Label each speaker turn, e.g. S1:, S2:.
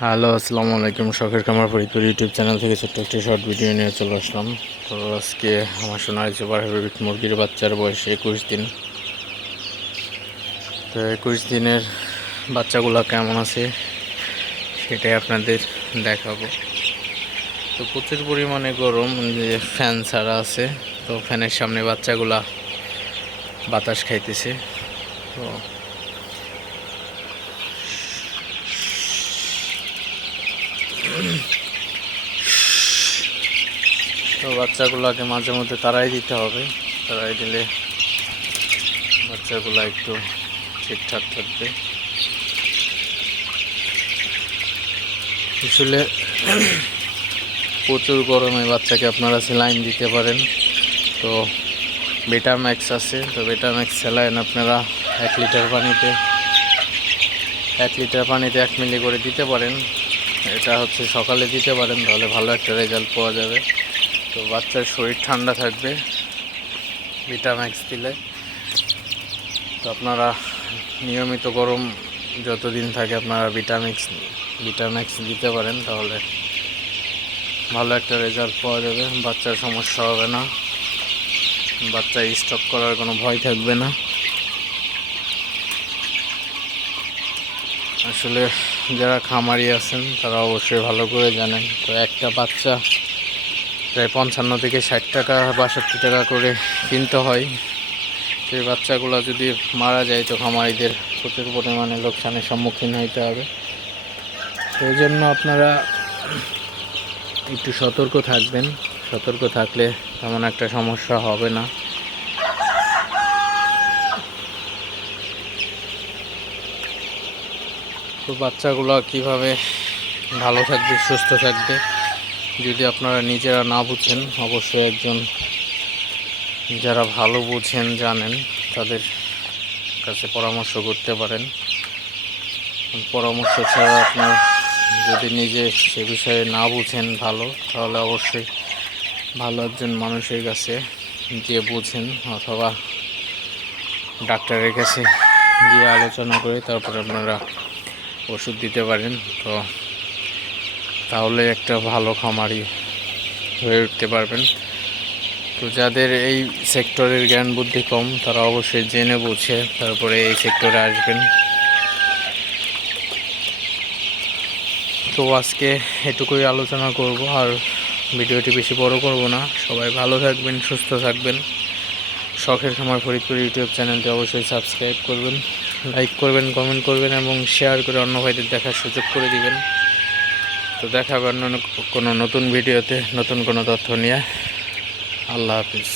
S1: Hello, আসসালামু আলাইকুম। শখের কামার ফরিদপুর ইউটিউব চ্যানেল থেকে ছোট্ট একটি শর্ট ভিডিও নিয়ে চলে আসলাম। তো আজকে আমার সোনার সুপার হেভিট মুরগির বাচ্চার বয়স একুশ দিন। তো একুশ দিনের বাচ্চাগুলো কেমন আছে সেটাই আপনাদের দেখাবো। তো প্রচুর পরিমাণে গরম, যে ফ্যান ছাড়া আছে। তো ফ্যানের সামনে বাচ্চাগুলা বাতাস খাইতেছে। তো তো বাচ্চাগুলোকে মাঝে মধ্যে তারাই দিতে হবে। তারাই দিলে বাচ্চাগুলো একটু ঠিকঠাক থাকবে। আসলে প্রচুর গরমে বাচ্চাকে আপনারা স্যালাইন দিতে পারেন। তো বেটাম্যাক্স আছে। তো বেটাম্যাক্স স্যালাইন আপনারা এক লিটার পানিতে, এক লিটার পানিতে এক মিলি করে দিতে পারেন। এটা হচ্ছে সকালে দিতে পারেন, তাহলে ভালো একটা রেজাল্ট পাওয়া যাবে। তো বাচ্চার শরীর ঠান্ডা থাকবে ভিটাম্যাক্স দিলে। তো আপনারা নিয়মিত গরম যতদিন থাকে আপনারা ভিটামিক্স ভিটাম্যাক্স দিতে পারেন, তাহলে ভালো একটা রেজাল্ট পাওয়া যাবে। বাচ্চার সমস্যা হবে না। বাচ্চা স্টক করার কোনো ভয় থাকবে না। আসলে যারা খামারি আছেন, তারা অবশ্যই ভালো করে জানেন। তো একটা বাচ্চা প্রায় পঞ্চান্ন থেকে ষাট টাকা বাষট্টি টাকা করে কিনতে হয়। সেই বাচ্চাগুলো যদি মারা যায়, তো খামারিদের প্রচুর পরিমাণে লোকসানের সম্মুখীন হইতে হবে। সেই জন্য আপনারা একটু সতর্ক থাকবেন। সতর্ক থাকলে তেমন একটা সমস্যা হবে না। তো বাচ্চাগুলো কীভাবে ভালো থাকবে, সুস্থ থাকবে, যদি আপনারা নিজেরা না বুঝেন, অবশ্যই একজন যারা ভালো বুঝেন, জানেন, তাদের কাছে পরামর্শ করতে পারেন। পরামর্শ ছাড়া আপনার যদি নিজে সে বিষয়ে না বুঝেন ভালো, তাহলে অবশ্যই ভালো একজন মানুষের কাছে গিয়ে বুঝেন অথবা ডাক্তারের কাছে গিয়ে আলোচনা করে তারপরে আপনারা ওষুধ দিতে পারেন, তো তাহলে একটা ভালো খামারি হয়ে উঠতে পারবেন। তো যাদের এই সেক্টরের জ্ঞান বুদ্ধি কম, তারা অবশ্যই জেনে বুঝে তারপরে এই সেক্টরে আসবেন। তো আজকে এটুকুই আলোচনা করব, আর ভিডিওটি বেশি বড় করব না। সবাই ভালো থাকবেন, সুস্থ থাকবেন। শখের খামার ফরিদপুর ইউটিউব চ্যানেলটি অবশ্যই সাবস্ক্রাইব করবেন। লাইক করবেন কমেন্ট করবেন এবং শেয়ার করে অন্য ভাইদের দেখার সুযোগ করে দিবেন। তো দেখাবেন কোনো নতুন ভিডিওতে নতুন কোনো তথ্য নিয়ে। আল্লাহ হাফিজ।